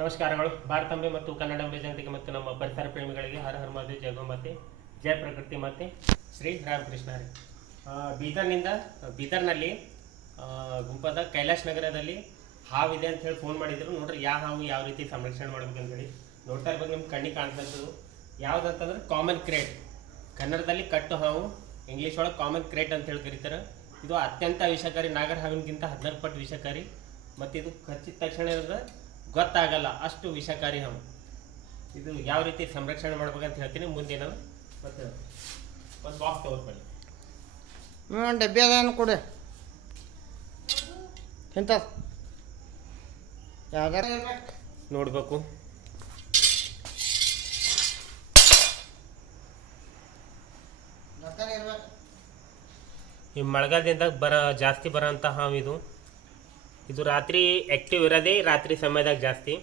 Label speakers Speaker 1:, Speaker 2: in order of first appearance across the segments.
Speaker 1: ನಮಸ್ಕಾರಗಳು. ಭಾರತಾಂಬೆ ಮತ್ತು ಕನ್ನಡಾಂಬೆ ಜನತೆಗೆ ಮತ್ತು ನಮ್ಮ ಪರಿಸರ ಪ್ರೇಮಿಗಳಿಗೆ ಹರ ಹರ ಮಾತೆ ಜಗಮಾತೆ ಜಯ ಪ್ರಕೃತಿ ಮಾತೆ, ಶ್ರೀ ರಾಮಕೃಷ್ಣ ರೀ ಬೀದರ್ನಿಂದ, ಬೀದರ್ನಲ್ಲಿ ಗುಂಪದ ಕೈಲಾಶ್ ನಗರದಲ್ಲಿ ಹಾವಿದೆ ಅಂತ ಹೇಳಿ ಫೋನ್ ಮಾಡಿದ್ರು. ನೋಡ್ರಿ ಯಾವ ಹಾವು ಯಾವ ರೀತಿ ಸಂರಕ್ಷಣೆ ಮಾಡ್ಬೇಕಂತ ಹೇಳಿ ನೋಡ್ತಾ ಇರ್ಬೇಕು ನಿಮ್ಮ ಕಣ್ಣಿಗೆ ಕಾಣ್ತದ್ದು ಯಾವುದಂತಂದ್ರೆ ಕಾಮನ್ ಕ್ರೇಟ್ ಕನ್ನಡದಲ್ಲಿ ಕಟ್ಟು ಹಾವು ಇಂಗ್ಲೀಷ್ ಒಳಗೆ ಕಾಮನ್ ಕ್ರೇಟ್ ಅಂತ ಹೇಳಿ ಕರೀತಾರೆ. ಇದು ಅತ್ಯಂತ ವಿಷಕಾರಿ ನಾಗರ ಹಾವಿನಗಿಂತ ಹದಿನಾಲ್ಕು ಪಟ್ಟು ವಿಷಕಾರಿ. ಮತ್ತು ಇದು ಕಚ್ಚಿದ ತಕ್ಷಣ ಇರೋದು ಗೊತ್ತಾಗಲ್ಲ ಅಷ್ಟು ವಿಷಕಾರಿ ಹಾವು ಇದು ಯಾವ ರೀತಿ ಸಂರಕ್ಷಣೆ ಮಾಡ್ಬೇಕಂತ ಹೇಳ್ತೀನಿ ಮುಂದೆ ನಾನು ಮತ್ತೆ ಒಂದು ಬಾಕ್ಸ್ ತಗೋರ್ಬನ್ನಿ
Speaker 2: ಹ್ಞೂ ಡಬ್ಬಿ ಅದೇನು ಕೊಡಿ. ಎಂತ? ಯಾವ್ದಾರ?
Speaker 1: ನೋಡಬೇಕು. ಈ ಮಳೆಗಾಲದಿಂದ ಬರ ಜಾಸ್ತಿ ಬರೋಂಥ ಹಾವು ಇದು. ಇದು ರಾತ್ರಿ ಆ್ಯಕ್ಟಿವ್ ಇರೋದೇ ರಾತ್ರಿ ಸಮಯದಾಗ ಜಾಸ್ತಿ.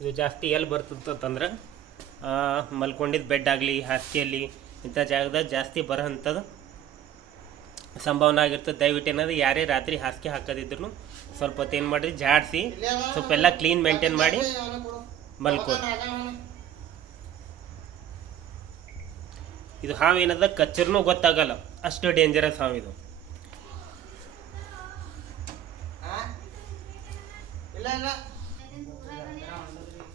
Speaker 1: ಇದು ಜಾಸ್ತಿ ಎಲ್ಲಿ ಬರ್ತದಂತಂದ್ರೆ ಮಲ್ಕೊಂಡಿದ್ದ ಬೆಡ್ ಆಗಲಿ ಹಾಸಿಗೆಯಲ್ಲಿ ಇಂಥ ಜಾಗದಾಗ ಜಾಸ್ತಿ ಬರೋ ಅಂಥದ್ದು ಸಂಭಾವನೆ ಆಗಿರ್ತದೆ. ದಯವಿಟ್ಟು ಏನಾದ್ರು ಯಾರೇ ರಾತ್ರಿ ಹಾಸಿಗೆ ಹಾಕೋದಿದ್ರು ಸ್ವಲ್ಪ ಹೊತ್ತು ಏನು ಮಾಡಿರಿ, ಜಾಡಿಸಿ ಸ್ವಲ್ಪ ಎಲ್ಲ ಕ್ಲೀನ್ ಮೇಂಟೈನ್ ಮಾಡಿ ಮಲ್ಕೋ. ಇದು ಹಾವು ಏನದ ಕಚ್ಚರ್ನೂ ಗೊತ್ತಾಗಲ್ಲ. ಅಷ್ಟು ಡೇಂಜರಸ್ ಹಾವು ಇದು.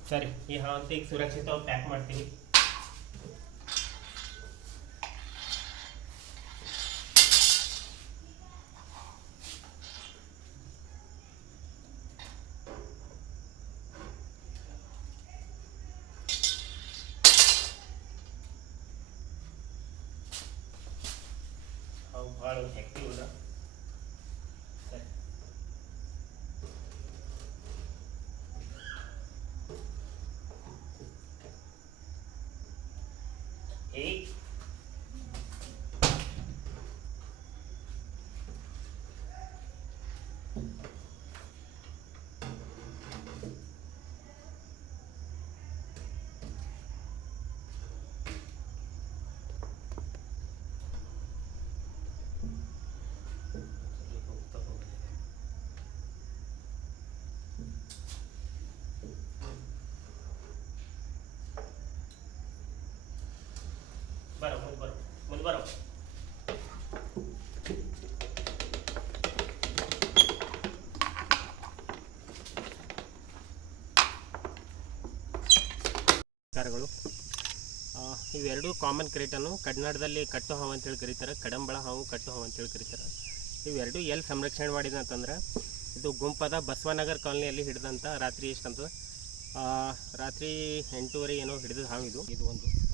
Speaker 1: ಸರಿ ಈ ಹಾಂತಿ ಈಗ ಸುರಕ್ಷಿತವಾಗಿ ಪ್ಯಾಕ್ ಮಾಡ್ತೀನಿ. ý. ಮುಂದೆ ಬರೋ. ನಮಸ್ಕಾರಗಳು. ಇವೆರಡು ಕಾಮನ್ ಕ್ರೇಟನ್ನು ಕನ್ನಡದಲ್ಲಿ ಕಟ್ಟು ಹಾವು ಅಂತೇಳಿ ಕರೀತಾರೆ, ಕಡಂಬಳ ಹಾವು ಕಟ್ಟು ಹಾವು ಅಂತೇಳಿ ಕರೀತಾರೆ. ಇವೆರಡೂ ಎಲ್ಲಿ ಸಂರಕ್ಷಣೆ ಮಾಡಿದ ಅಂತಂದ್ರೆ, ಇದು ಗುಂಪದ ಬಸವನಗರ್ ಕಾಲನಿಯಲ್ಲಿ ಹಿಡಿದಂಥ ರಾತ್ರಿ ಎಷ್ಟಂತ ರಾತ್ರಿ ಎಂಟೂವರೆ ಏನೋ ಹಿಡಿದ ಹಾವು ಇದು. ಇದು ಒಂದು.